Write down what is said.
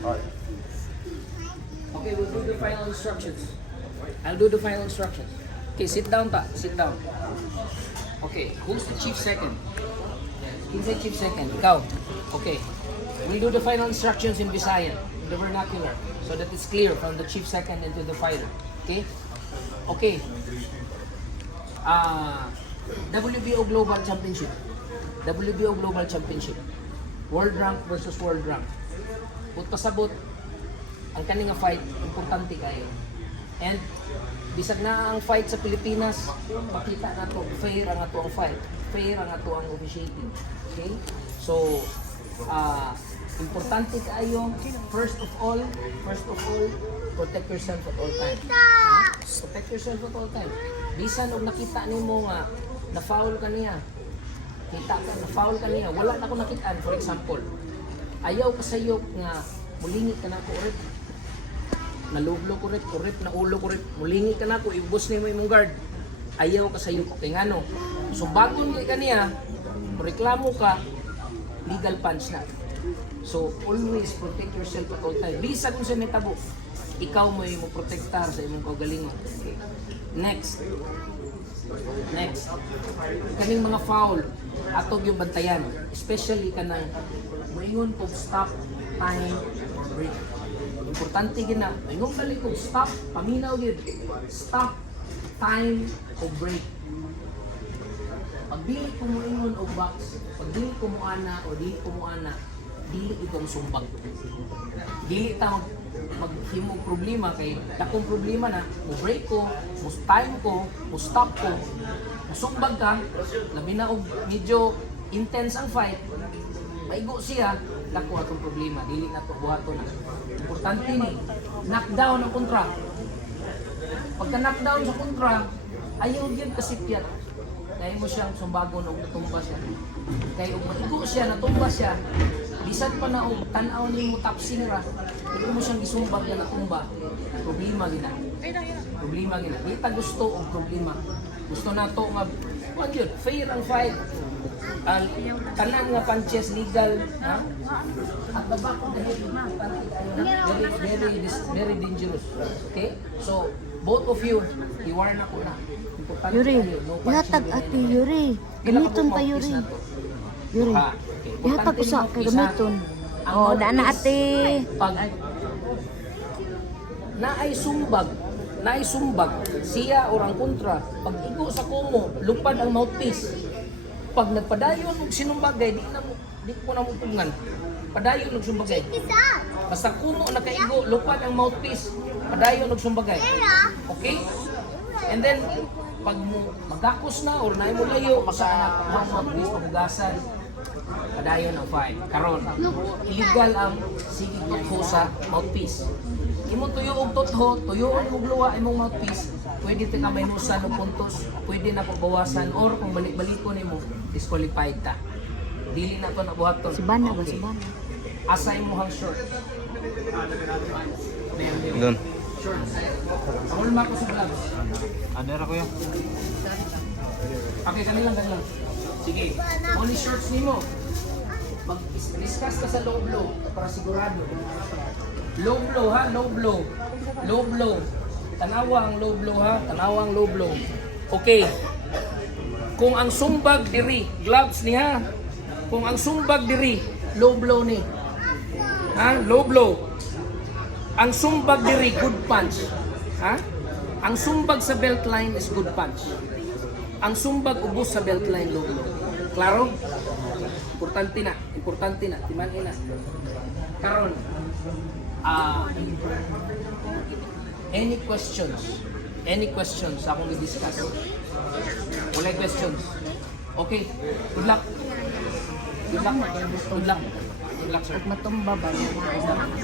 Okay, we'll do the final instructions. I'll do the final instructions. Okay, sit down ta. Sit down. Okay, who's the chief second? Kinsay chief second? Ikaw. Okay. We'll do the final instructions in Visayan, the vernacular, so that it's clear from the chief second into the fighter. Okay? Okay. WBO Global Championship. WBO Global Championship. World rank versus world rank. Kung pasabot, ang kaninga fight, importante kayo. And bisag na ang fight sa Pilipinas, makita na to, fair ang ato ang fight. Fair ang ato ang officiating. Okay? So, importante kayo, first of all, protect yourself at all time. Protect yourself at all time. Bisan og nakita nimo nga na-foul ka niya. Kita ka na-foul ka niya. Wala na ko nakitaan, for example. Ayaw ka sayo nga mulingit ka na ko ulit. Nalublo ko rip, na ulo ko rip. Mulingit ka na ko, ibus nimo imong guard. Ayaw ka sayo ko. Kaya ngano, sumbagon kay kaniya, reklamo ka, legal punch na. So, always protect yourself at all time. Bisa kung sa metabo, ikaw mo yung protektar sa imong kaugalingon. Okay. Next. Kaning mga foul, atog yung bantayan. Especially kanang moingon kog stop, time, or break. Importante gina. Moingon gali kog stop, paminaw gid. Stop, time, o break. Pag dili ko moingon og box, pag dili ko mo ana o dili ko mo ana, dili itong sumbag. Dili ta maghimog problema kay dakong problema na mo break ko, mo time ko, mo stop ko, mo sumbag ka, labi na og medyo intense ang fight, maigo siya, dako atong problema, dili na to buhaton na. Importante ni knockdown ang kontra. Pagka knockdown sa kontra, ayaw gyud kasipyat. Kaya mo siyang sumbagon o natumba siya. Kaya kung maigo siya, natumba siya, bisan pa na og tan-aw nimo tapsing ra, kung mo siyang gisumbag na natumba, problema gina. Problema gina. Di ta gusto og problema. Gusto nato nga what yun, fair ang fight. Tanan nga punches legal, ha? At the back of the head, very dangerous. Okay? So, both of you, i-warn ako na. Importante Yuri, kayo, no punching ihatag the ate enemy. Yuri. Gamiton ta Yuri. Yuri, ihatag ko sa kay gamiton. Oh, daan na ate. Pag naay sumbag, siya or ang kontra, pag igo sa kumo, lupad ang mouthpiece. Pag nagpadayon og sinumbagay, di ko na mutungan. Padayon og sumbagay. Basta kumo nakaigo, lupad ang mouthpiece, padayon og sumbagay. Okay? And then pag mo magakos na or naay mo layo, basta ang mouthpiece pabugasan. Padayon ang fight. Karon, illegal ang sigig tutho sa mouthpiece. Imo tuyo og tutho, tuyoon og luwa imong mouthpiece. Pwede ti ka maynusan og puntos, pwede na pagbawasan or kung balik-balikon nimo, disqualified ta. Dili na to nabuhaton. Si Bana ba Okay. si Bana? Asa imong short. Doon. Short. Pangulma ko sa gloves. Ano ra kuya? Okay, kanilang. Sige. Only shorts nimo. Mag-discuss ka sa low blow para sigurado. Low blow ha, low blow. Low blow. Tanawa ang low blow ha, tanawa ang low blow. Okay. Kung ang sumbag diri, gloves ni ha. Kung ang sumbag diri, low blow ni. Ha? Low blow. Ang sumbag diri, good punch. Ha? Ang sumbag sa belt line is good punch. Ang sumbag ubos sa belt line, low blow. Klaro? Importante na, timanin na. Karon, any questions sa akong i-discuss? Wala questions. Okay, good luck. Good luck, sir. Matumba ba?